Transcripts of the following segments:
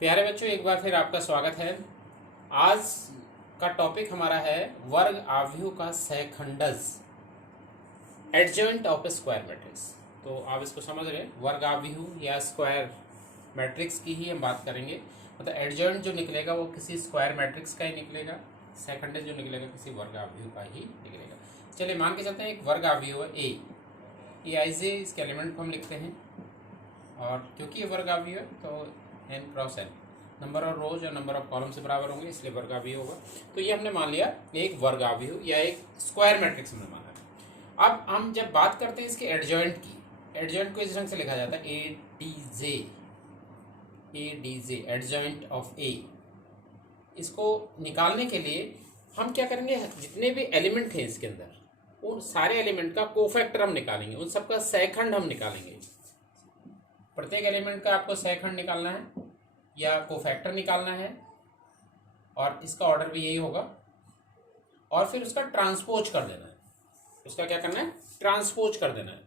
प्यारे बच्चों, एक बार फिर आपका स्वागत है। आज का टॉपिक हमारा है वर्ग आव्यूह का सहखंडज, adjoint of a square matrix. तो आप इसको समझ रहे हैं, वर्ग आव्यूह या स्क्वायर मैट्रिक्स की ही हम बात करेंगे। मतलब एडजॉइंट जो निकलेगा वो किसी स्क्वायर मैट्रिक्स का ही निकलेगा, सहखंडज जो निकलेगा किसी वर्ग आव्यूह का ही निकलेगा। चलिए मान के चलते हैं एक वर्ग आव्यूह है ए आई जे, इसके एलिमेंट को हम लिखते हैं। और क्योंकि ये वर्ग आव्यूह है तो n cross n number of rows और नंबर ऑफ कॉलम से बराबर होंगे, इसलिए वर्ग आव्यूह होगा। तो ये हमने मान लिया एक वर्ग आव्यूह या एक स्क्वायर मैट्रिक्स हमने माना है। अब हम जब बात करते हैं इसके एडजॉइंट की, एडजॉइंट को इस ढंग से लिखा जाता है A D J adjoint of A. इसको निकालने के लिए हम क्या करेंगे, जितने भी एलिमेंट हैं इसके अंदर उन सारे एलिमेंट का कोफैक्टर हम निकालेंगे, उन सबका सहखंड हम निकालेंगे। प्रत्येक एलिमेंट का आपको सहखंड निकालना है या कोफैक्टर निकालना है, और इसका ऑर्डर भी यही होगा। और फिर उसका ट्रांसपोज कर देना है। उसका क्या करना है, ट्रांसपोज कर देना है।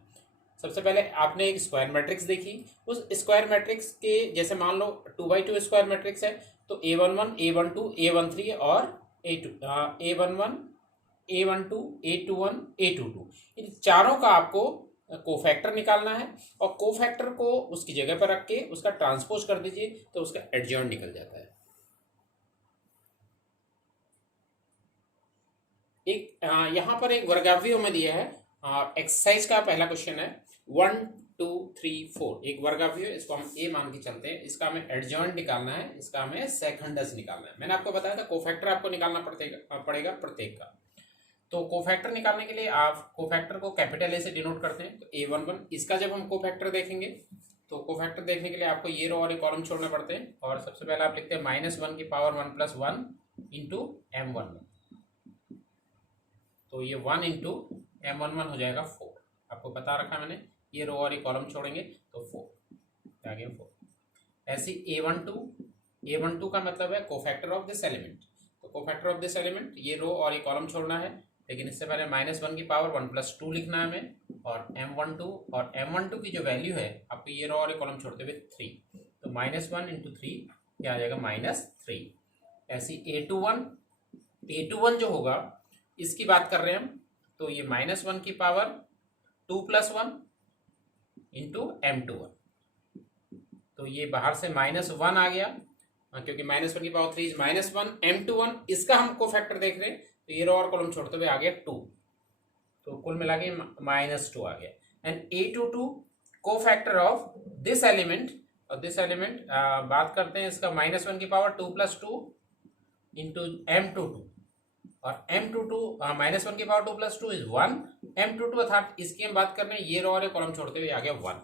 सबसे पहले आपने एक स्क्वायर मैट्रिक्स देखी, उस स्क्वायर मैट्रिक्स के जैसे मान लो 2x2 स्क्वायर मैट्रिक्स है, तो A11 A12 A13 और A11 A12 A21 A22, इन चारों का आपको कोफैक्टर निकालना है। और कोफैक्टर को उसकी जगह पर रख के उसका ट्रांसपोज कर दीजिए तो उसका एडजॉइंट निकल जाता है। एक यहाँ पर एक वर्गाव्यूह में दिया है, एक्सरसाइज का पहला क्वेश्चन है 1 2 3 4, एक वर्गाव्यूह, इसको हम ए मान के चलते हैं। इसका हमें एडजॉइंट निकालना है, इसका हमें सहखंडज निकालना है। मैंने आपको बताया था कोफैक्टर आपको निकालना पड़ेगा प्रत्येक का। तो कोफैक्टर निकालने के लिए आप कोफैक्टर को कैपिटल ए से डिनोट करते हैं, तो A11। इसका जब हम कोफैक्टर देखेंगे तो कोफैक्टर देखने के लिए आपको ये रो और एक कॉलम छोड़ना पड़ते हैं। और सबसे पहले आप लिखते हैं -1 की पावर 1 + 1 इंटू M11। तो ये 1 इंटू M11 हो जाएगा 4। आपको बता रखा है मैंने, ये रो और एक कॉलम छोड़ेंगे तो 4 आ गया 4। ऐसे A12 का मतलब है कोफैक्टर ऑफ दिस एलिमेंट। तो कोफैक्टर ऑफ दिस एलिमेंट, ये रो और एक कॉलम छोड़ना है, लेकिन इससे पहले -1 की पावर 1 + 2 लिखना है हमें। और M12 की जो वैल्यू है, आपको ये रो और एक कॉलम छोड़ते हुए 3, तो -1 इंटू 3 क्या आ जाएगा -3। ऐसी A21 जो होगा, इसकी बात कर रहे हैं हम, तो ये -1 की पावर 2 + 1 इंटू M21। तो ये बाहर से -1 आ गया, क्योंकि -1 की पावर 3 -1 M21, इसका हम कोफैक्टर देख रहे हैं, तो ये रो और कॉलम छोड़ते हुए आ गया 2, तो कुल मिला के -2 आ गया। And A22 cofactor of this element, और दिस एलिमेंट बात करते हैं इसका -1 की पावर 2 + 2 इंटू M22। और M22 -1 की पावर 2 + 2 इज 1। M22 अर्थात इसकी हम बात कर रहे हैं, ये रो और कॉलम छोड़ते हुए आ गया 1,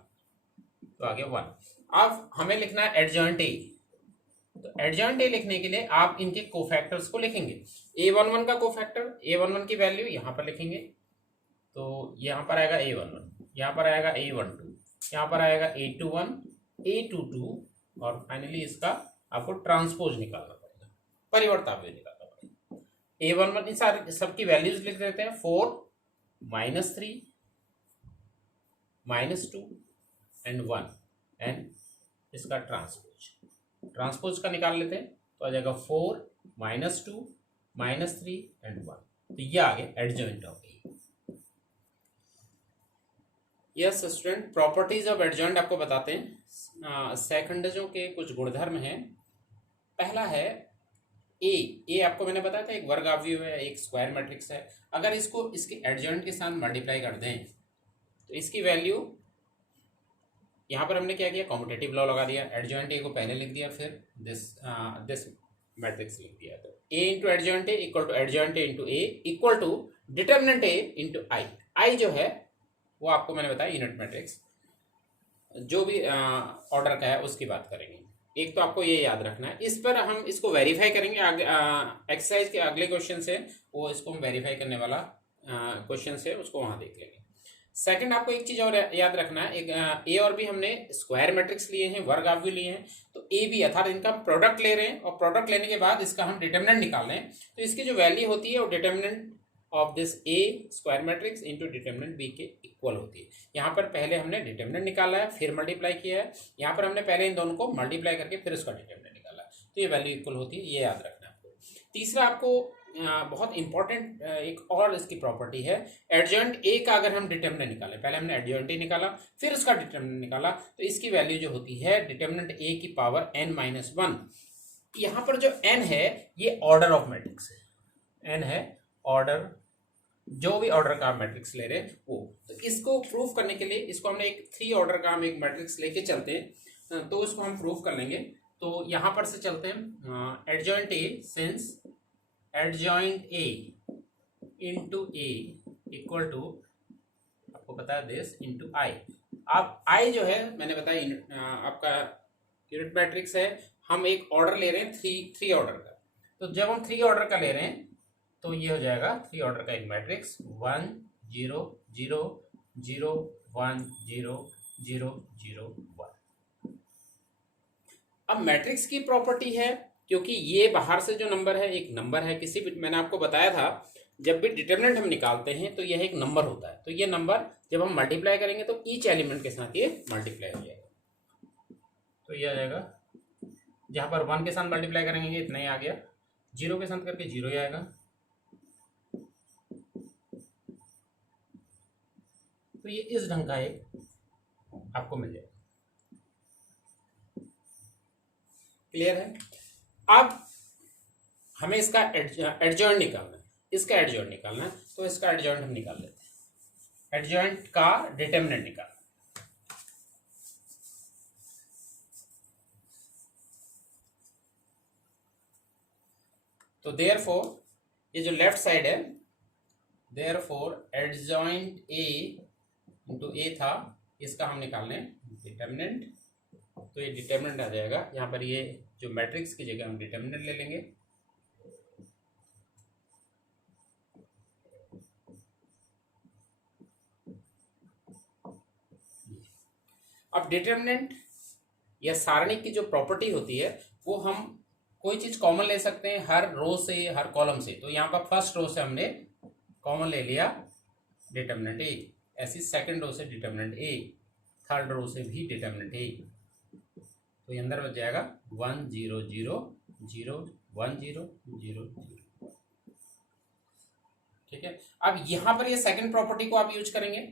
तो आ गया 1। अब हमें लिखना है एडजॉइंट ए। तो एडजॉइंट ए लिखने के लिए आप इनके कोफैक्टर्स को लिखेंगे। A11 का कोफैक्टर, A11 की वैल्यू यहाँ पर लिखेंगे, तो यहाँ पर आएगा A11, यहाँ पर आएगा A12, यहाँ पर आएगा A21 A22, और फाइनली इसका आपको ट्रांसपोज निकालना पड़ेगा, परिवर्ताव्य निकालना पड़ेगा। A11 इन सारी सबकी वैल्यूज लिख देते हैं, 4 -3 -2 एंड 1, एंड इसका ट्रांसपोज का निकाल लेते हैं, तो आ जाएगा 4 -2 -3 एंड 1। तो ये आ गया adjoint of A. Yes student, properties of adjoint आपको बताते हैं। सहखंडजों के कुछ गुणधर्म हैं। पहला है ए आपको मैंने बताया था एक वर्ग आव्यूह है, एक स्क्वायर मैट्रिक्स है। अगर इसको इसके एडजॉइंट के साथ मल्टीप्लाई कर दें तो इसकी वैल्यू, यहाँ पर हमने क्या किया, कॉम्यूटेटिव लॉ लगा दिया। एडजॉइंट ए को पहले लिख दिया, फिर दिस मैट्रिक्स लिख दिया। तो A into adjoint A equal to adjoint A into A equal to determinant A into I जो है वो आपको मैंने बताया यूनिट मैट्रिक्स, जो भी ऑर्डर का है उसकी बात करेंगे। एक तो आपको ये याद रखना है, इस पर हम इसको वेरीफाई करेंगे। एक्सरसाइज के अगले क्वेश्चन से वो इसको हम वेरीफाई करने वाला क्वेश्चन से उसको वहाँ देख लेंगे। सेकंड, आपको एक चीज और याद रखना है, एक ए और बी हमने स्क्वायर मैट्रिक्स लिए हैं, वर्ग आव्यूह लिए हैं, तो ए बी अर्थात इनका प्रोडक्ट ले रहे हैं, और प्रोडक्ट लेने के बाद इसका हम डिटर्मिनेंट निकाल रहे हैं। तो इसकी जो वैल्यू होती है वो determinant of this A square matrix into determinant B के इक्वल होती है। यहाँ पर पहले हमने डिटर्मिनेंट निकाला है, फिर मल्टीप्लाई किया है। यहाँ पर हमने पहले इन दोनों को मल्टीप्लाई करके फिर उसका डिटर्मिनेंट निकाला। तो ये वैल्यू इक्वल होती है, ये याद रखना है आपको। तीसरा आपको बहुत इंपॉर्टेंट एक और इसकी प्रॉपर्टी है, एडजॉइंट ए का अगर हम डिटर्मिनेंट निकालें, पहले हमने एडजॉइंट ए निकाला फिर उसका डिटर्मिनेंट निकाला, तो इसकी वैल्यू जो होती है डिटर्मिनेंट ए की पावर n-1। यहाँ पर जो n है ये ऑर्डर ऑफ मैट्रिक्स है, n है ऑर्डर, जो भी ऑर्डर का मैट्रिक्स ले रहे हैं वो। तो इसको प्रूफ करने के लिए इसको हमने एक 3 ऑर्डर का हम एक मैट्रिक्स लेके चलते हैं, तो इसको हम प्रूफ कर लेंगे। तो यहाँ पर से चलते हैं adjoint A, since adjoint A into A equal to, आपको पता है दिस इंटू आई। अब आई जो है मैंने बताया आपका यूनिट मैट्रिक्स है, हम एक ऑर्डर ले रहे हैं 3 ऑर्डर का। तो जब हम 3 ऑर्डर का ले रहे हैं तो ये हो जाएगा 3 ऑर्डर का एक मैट्रिक्स 1 0 0 0 1 0 0 0 1। अब मैट्रिक्स की प्रॉपर्टी है, क्योंकि ये बाहर से जो नंबर है एक नंबर है, किसी भी, मैंने आपको बताया था जब भी डिटरमिनेंट हम निकालते हैं तो यह एक नंबर होता है, तो ये नंबर जब हम मल्टीप्लाई करेंगे तो ईच एलिमेंट के साथ ये मल्टीप्लाई हो जाएगा। तो ये आ जाएगा, जहां पर 1 के साथ मल्टीप्लाई करेंगे ये इतना ही आ गया, 0 के साथ करके 0 ही आएगा। तो ये इस ढंग का एक आपको मिल जाएगा। क्लियर है? अब हमें इसका एडजॉइंट निकालना है, इसका एडजॉइंट निकालना है, तो इसका एडजॉइंट हम निकाल लेते हैं। एडजॉइंट का डिटरमिनेंट निकालना, तो देयरफॉर ये जो लेफ्ट साइड है, देयरफॉर एडजॉइंट ए इंटू ए था, इसका हम निकालने डिटरमिनेंट, तो ये डिटरमिनेंट आ जाएगा। यहाँ पर ये जो मैट्रिक्स की जगह हम डिटरमिनेंट ले लेंगे। अब डिटरमिनेंट या सारणिक की जो प्रॉपर्टी होती है वो हम कोई चीज कॉमन ले सकते हैं हर रो से, हर कॉलम से। तो यहाँ पर फर्स्ट रो से हमने कॉमन ले लिया डिटरमिनेंट ए, ऐसी सेकंड रो से डिटरमिनेंट ए, थर्ड रो से भी डिटरमिनेंट ए, तो ये अंदर बच जाएगा 1 0 0 0 1 0 0 0। ठीक है, अब यहाँ पर ये सेकंड प्रॉपर्टी को आप यूज करेंगे।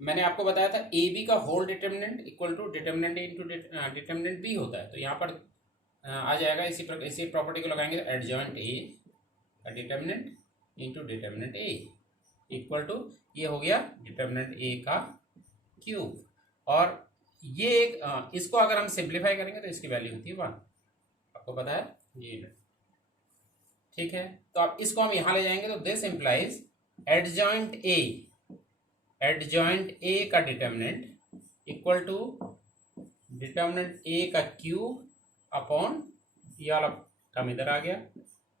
मैंने आपको बताया था ए बी का whole determinant equal to determinant A into determinant B होता है, तो यहाँ पर आ जाएगा इसी प्रॉपर्टी को लगाएंगे तो एडजॉइंट ए का determinant into determinant A equal to, ये हो गया डिटरमिनेंट ए का क्यूब, और ये एक इसको अगर हम सिंप्लीफाई करेंगे तो इसकी वैल्यू होती है 1, आपको पता है ये। ठीक है, तो अब इसको हम यहां ले जाएंगे तो दिस इंप्लाइज एडजॉइंट ए का determinant equal to determinant A का क्यूब अपॉन ये वाला टर्म इधर आ गया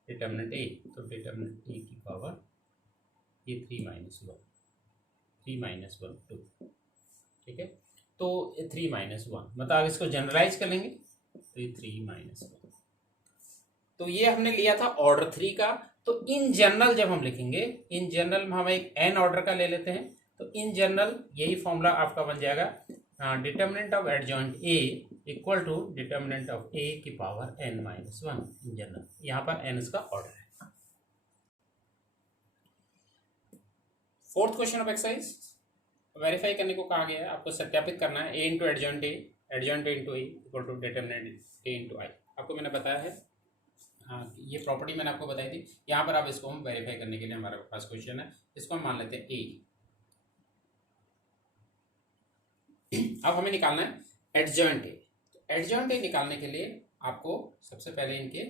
डिटरमिनेंट ए, तो डिटरमिनेंट ए की पावर ये 3 - 1 2। ठीक है, तो 3 - 1 मतलब इसको जनरलाइज कर लेंगे तो ये 3 - 1। तो ये हमने लिया था ऑर्डर 3 का। तो इन जनरल जब हम लिखेंगे, इन जनरल में हम एक n ऑर्डर का ले लेते हैं, तो इन जनरल यही फॉर्मूला आपका बन जाएगा, determinant of adjoint A equal to determinant of A की पावर n - 1 इन जनरल। यहाँ पर n इसका ऑर्डर है। Fourth question of exercise verify करने को कहा गया है, आपको सत्यापित करना है A into adjoint A into A equal to determinant A into I. आपको मैंने बताया है, हाँ ये प्रॉपर्टी मैंने आपको बताई थी। यहाँ पर आप इसको हम वेरीफाई करने के लिए हमारे पास क्वेश्चन है, इसको हम मान लेते हैं ए। अब हमें निकालना है एडजॉइंट ए। तो एडजॉइंट ए निकालने के लिए आपको सबसे पहले इनके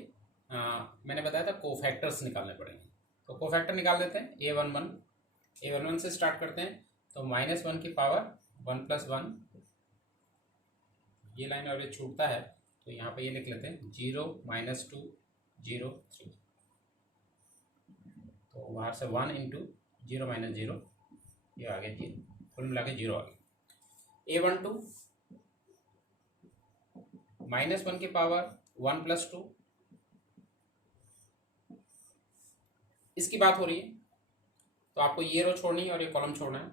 मैंने बताया था कोफैक्टर्स निकालने पड़ेंगे। तो कोफैक्टर निकाल देते हैं, a11 से स्टार्ट करते हैं, तो -1 की पावर 1 + 1, ये लाइन और ये छूटता है तो यहाँ पे ये लिख लेते हैं 0 - 2 0 3, तो वहाँ से 1 × 0 - 0 ये आ गया 0, कुल मिला के 0 आ गया। a12 -1 की पावर 1 + 2, इसकी बात हो रही है तो आपको ये रो छोड़नी है और ये कॉलम छोड़ना है।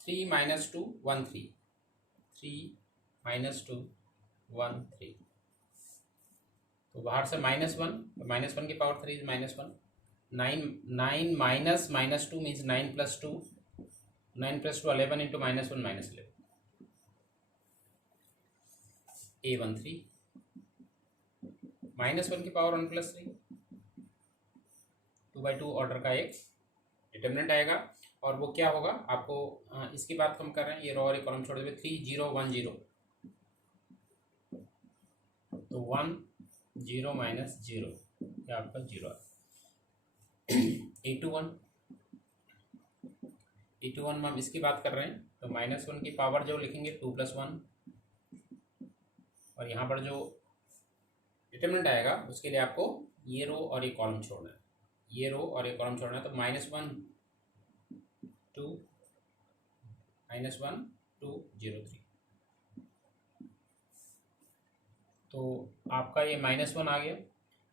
3 - 2 1 3, 3 - 2 1 3, तो बाहर से -1, तो -1 की power 3 is -1. 9 minus -2 means 9 + 2. 9 + 2 11 into -1 -11. A13 -1 की पावर 1 + 3. 2/2 ऑर्डर का एक डिटर्मिनेंट आएगा. और वो क्या होगा आपको इसकी बात हम कर रहे हैं. ये रो और कॉलम छोड़ देंगे. 3 0 1 0, तो 1 0 -0 क्या आपका 0 है. A21 में हम इसकी बात कर रहे हैं. तो -1 की पावर जो लिखेंगे 2 + 1, और यहाँ पर जो डिटर्मिनेंट आएगा उसके लिए आपको ये रो और ये कॉलम छोड़ना है. ये रो और ये कॉलम छोड़ना है. तो -1 2 -1 2 0 3. तो आपका ये -1 आ गया.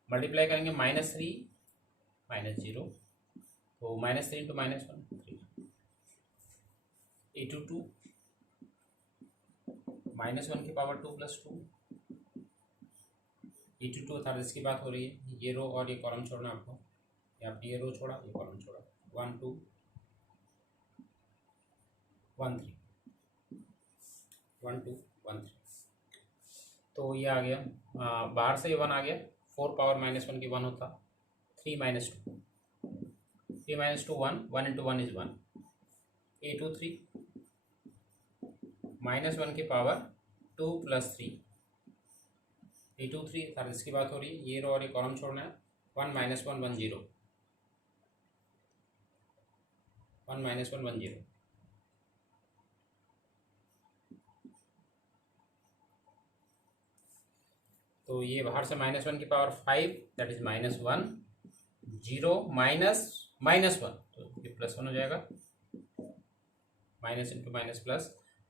मल्टीप्लाई करेंगे -3 -0, तो -3 इंटू -1 3. A22 -1 की पावर 2 + 2. A22 अर्थात इसकी बात हो रही है. ये रो और ये कॉलम छोड़ना आपको. आपने ये रो छोड़ा, ये कॉलम छोड़ा. 1 2 1 3 1 2 1 3. तो ये आ गया. बाहर से ये 1 आ गया. 4 पावर -1 की 1 होता. 3 -2 3 -2 1 1 इंटू 1 इज 1. A23 -1 की पावर 2 + 3. A23 अर्थात इसकी बात हो रही है. ये रो और ये कॉलम छोड़ना है. 1 -1 1 0 1 -1 1 0. तो ये बाहर से -1 की पावर 5 दैट इज -1 0 -1, तो ये +1 हो जाएगा. Minus into minus plus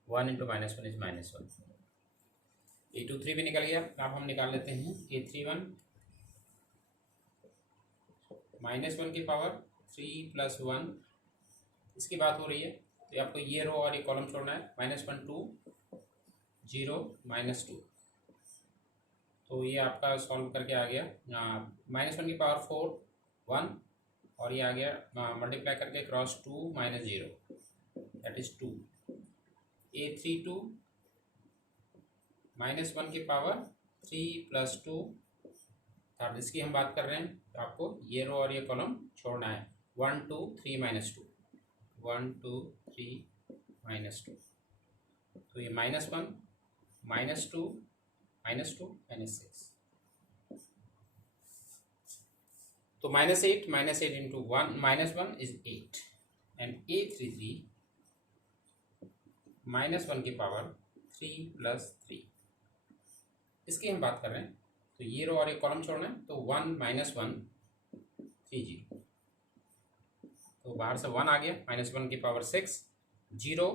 1 into -1 is -1. A23 भी निकल गया. अब हम निकाल लेते हैं A31 -1 की पावर 3 + 1. इसकी बात हो रही है. तो आपको ये रो और ये कॉलम छोड़ना है. -1 2 0 -2. तो ये आपका सॉल्व करके आ गया. -1 की पावर 4 1, और ये आ गया मल्टीप्लाई करके क्रॉस 2 -0 दैट इज 2. A32 -1 की पावर 3 + 2. अब इसकी हम बात कर रहे हैं. तो आपको ये रो और ये कॉलम छोड़ना है. 1 2 3 -2 1 2 3 -2. तो ये -1 -2 -2 -6. तो -8 इंटू 1 -1 इज 8. एंड A33 -1 की पावर 3 + 3. इसकी हम बात कर रहे हैं. तो ये रो और एक कॉलम छोड़ना है. तो 1 -1 3 0. तो बाहर से 1 आ गया. -1 की पावर 6 0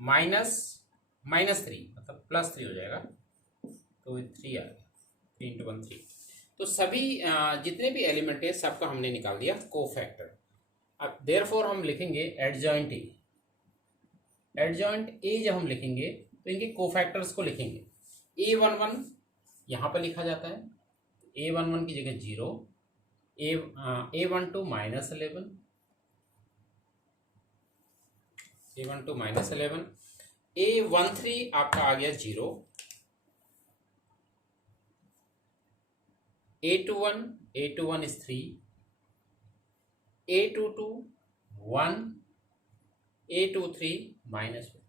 -3 मतलब +3 हो जाएगा. तो 3 आ गया. 3 इंटू 1 3. तो सभी जितने भी एलिमेंट है सबका हमने निकाल दिया कोफैक्टर. अब देयरफॉर हम लिखेंगे एडजॉइंट ए. एडजॉइंट ए जब हम लिखेंगे तो इनके कोफैक्टर्स को लिखेंगे. A11 यहाँ पर लिखा जाता है. A11 की जगह 0. A12 -11. A12 -11. A13 आपका आ गया 0. A21 is 3. A22 1. A23 -1.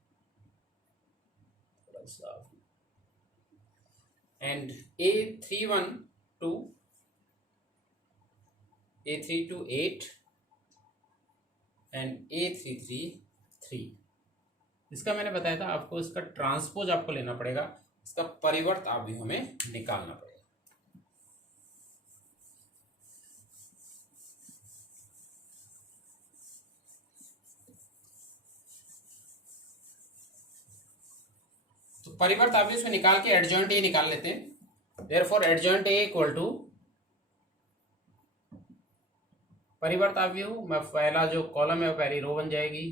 And A31 2. A32 8. and A33 3. इसका मैंने बताया था आपको. इसका ट्रांसपोज आपको लेना पड़ेगा. इसका परिवर्त आप भी हमें निकालना पड़ेगा. तो परिवर्त आप भी उसमें निकाल के एडजॉइंट ए निकाल लेते हैं. Therefore adjoint A equal to परिवर्त आव्यूह में पहला जो कॉलम है वो पहली रो बन जाएगी.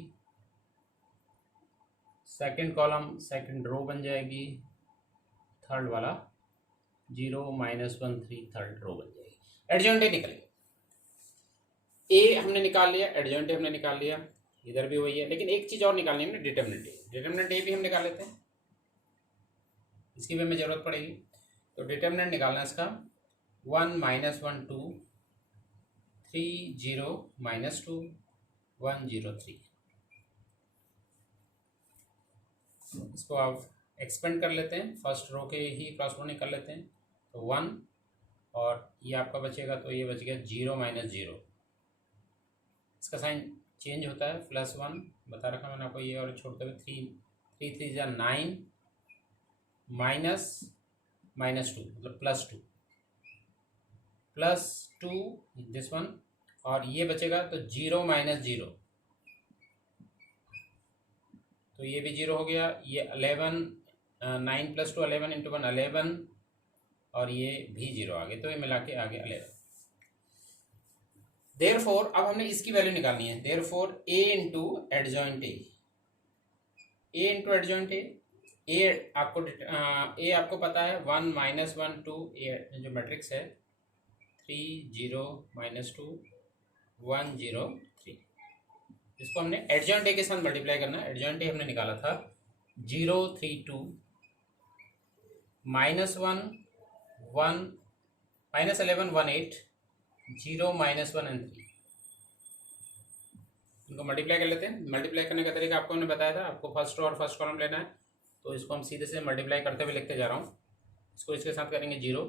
सेकंड कॉलम सेकंड रो बन जाएगी. थर्ड वाला 0 -1 3 थर्ड रो बन जाएगी। एडजॉइंट ए निकलेगा। ए हमने निकाल लिया, एडजॉइंट ए हमने निकाल लिया, इधर भी वही है, लेकिन एक चीज और निकालनी है ना, डिटरमिनेंट ए। डिटरमिनेंट ए भी हम निकाल लेते हैं, इसकी भी हमें जरूरत पड़ेगी। तो डिटरमिनेंट निकालना है इसका 1 -1 2 3 0 -2 1 0 3। इसको आप एक्सपेंड कर लेते हैं, फर्स्ट रो के ही क्रॉसपोंडिंग कर लेते हैं। तो 1 और ये आपका बचेगा, तो ये बच गया 0 -0। इसका साइन चेंज होता है, +1 बता रखा मैंने आपको, ये और छोड़ते हुए 3 3 3 जा 9 -2 मतलब +2 दिस वन, और ये बचेगा तो 0 -0, तो ये भी 0 हो गया। ये 11 9 + 2 11 × 1 11, और ये भी 0 आ गए, तो ये मिला के आ गया 11। देयरफॉर अब हमने इसकी वैल्यू निकालनी है। Therefore a into adjoint A, a into adjoint ए आपको पता है 1 -1 2, ए जो मैट्रिक्स है 3 0 -2 1 0 3। इसको हमने एडजॉइंट ए के साथ मल्टीप्लाई करना है। एडजॉइंट ए हमने निकाला था 0 3 2 -1 1 -11 1 8 0 -1 and 3। इनको मल्टीप्लाई कर लेते हैं। मल्टीप्लाई करने का तरीका आपको हमने बताया था, आपको फर्स्ट रो और फर्स्ट कॉलम लेना है। तो इसको हम सीधे से मल्टीप्लाई करते हुए लिखते जा रहा हूँ। इसको इसके साथ करेंगे 0,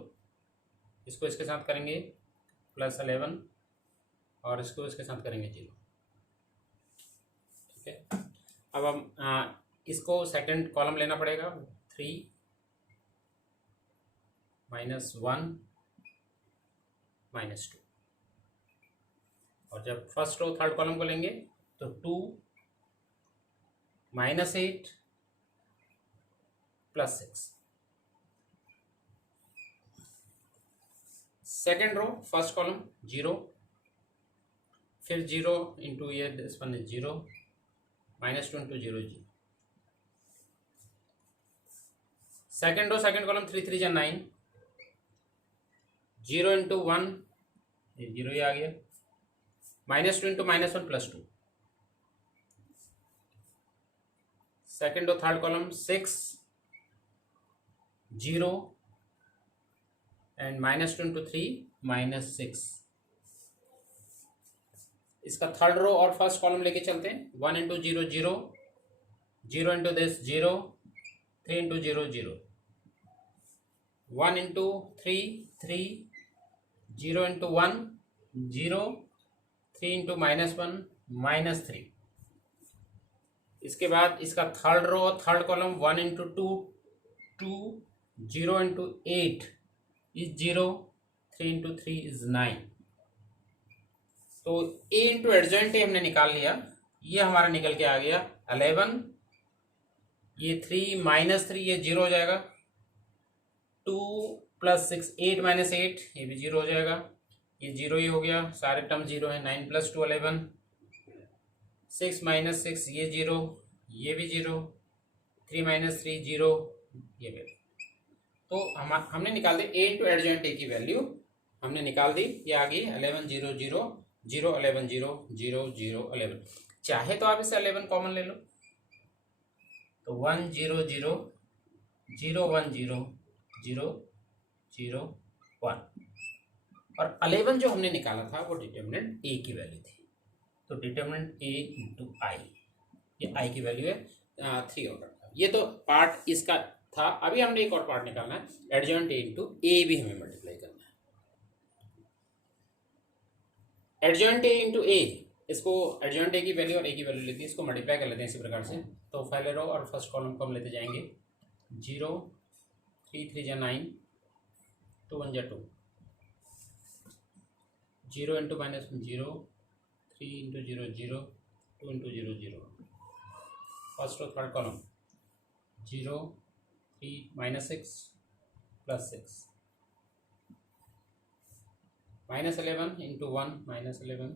इसको इसके साथ करेंगे +11, और इसको इसके साथ करेंगे 0। ठीक है, अब हम इसको सेकंड कॉलम लेना पड़ेगा, 3 -1 -2, और जब फर्स्ट रो थर्ड कॉलम को लेंगे तो 2 -8 +6। सेकेंड रो फर्स्ट कॉलम 0, फिर 0 इंटू ये this one is 0 -2 into 0 0। Second row second column 3 3 9, 0 into 1 ये 0 ही आ गया, -2 into -1 +2। Second row third column 6 0 and -2 into 3 -6। इसका थर्ड रो और फर्स्ट कॉलम लेके चलते हैं। 1 into 0 0, 0 into this 0, 3 into 0 0, 1 into 3 3, 0 into 1 0, 3 into -1 -3। इसके बाद इसका थर्ड रो और third column 1 into 2 2, 0 into 8 is 0, 3 into 3 is 9। तो a इंटू एडजॉइंट ए हमने निकाल लिया, ये हमारा निकल के आ गया 11, ये 3 -3 ये 0 हो जाएगा, 2 + 6 8 -8 ये भी 0 हो जाएगा, ये 0 ही हो गया, सारे टर्म 0 है। 9 + 2 11, 6 -6 ये 0, ये भी 0, 3 -3 0, ये भी। तो हमने निकाल दी a इंटू एडजॉइंट ए की वैल्यू हमने निकाल दी, ये आ गई 11 0 0 0 11 0 0 0 11। चाहे तो आप इसे 11 कॉमन ले लो, तो 1 0 0 0 1 0 0 0 1, और 11 जो हमने निकाला था वो डिटरमिनेंट ए की वैल्यू थी। तो डिटरमिनेंट ए इंटू आई, ये आई की वैल्यू है 3 ऑर्डर। ये तो पार्ट इसका था। अभी हमने एक और पार्ट निकालना है, एडजॉइंट ए इंटू ए भी हमें मल्टीप्लाई करना है। एडजॉइंट ए इंटू ए, इसको एडजॉइंट ए की वैल्यू और ए की वैल्यू लेती है, इसको मल्टीप्लाई कर लेते हैं इसी प्रकार से। तो पहले रो और फर्स्ट कॉलम को हम लेते जाएंगे, 0 3 3 जा 9, 2 1 जा 2, 0 into -1 0, 3 into 0 0, 2 into 0 0। First row third column 0 3 -6 +6, -11 into 1 -11,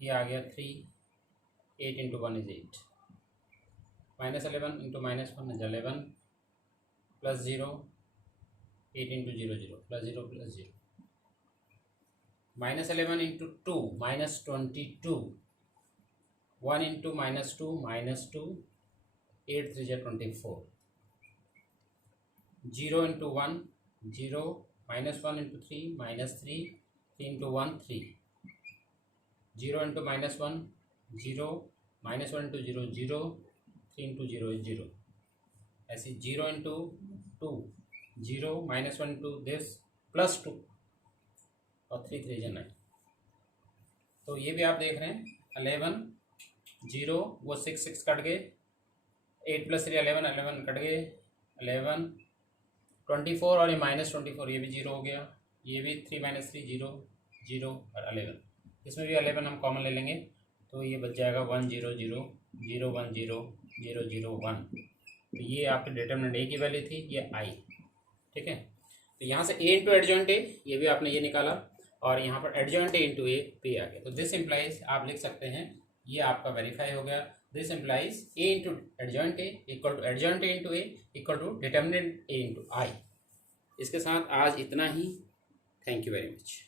ये आ गया 3, 8 into 1 is 8, -11 into -1 is 11, plus 0, 8 into 0 0 plus 0 plus 0, -11 into 2 -22, 1 into -2 -2, 8 3 जा 24, 0 into 1 0, -1 into 3 -3, 3 into 1 3, 0 into -1 0, -1 into 0 0, 3 into 0 0, ऐसे 0 इंटू 2 0, -1 इंटू दिस प्लस 2 और 3 3 जा 9। तो ये भी आप देख रहे हैं 11 0, वो 6 6 कट गए, 8 प्लस 3 11 11 कट गए, 11 24 और ये -24 ये भी 0 हो गया, ये भी 3 - 3 0 0 और 11, इसमें भी 11 हम कॉमन ले लेंगे तो ये बच जाएगा 1 0 0 0 1 0 0 0 1। तो ये आपके डिटरमिनेंट ए की वैल्यू थी, ये आई, ठीक है। तो यहाँ से ए इंटू एडजॉइंट ए, ये भी आपने ये निकाला, और यहाँ पर एडजॉइंट ए इंटू ए पे आ गया। तो दिस इम्प्लाइज आप लिख सकते हैं, ये आपका वेरीफाई हो गया। This implies A into adjoint A equal to adjoint A into A equal to determinant A into I. इसके साथ आज इतना ही। Thank you very much.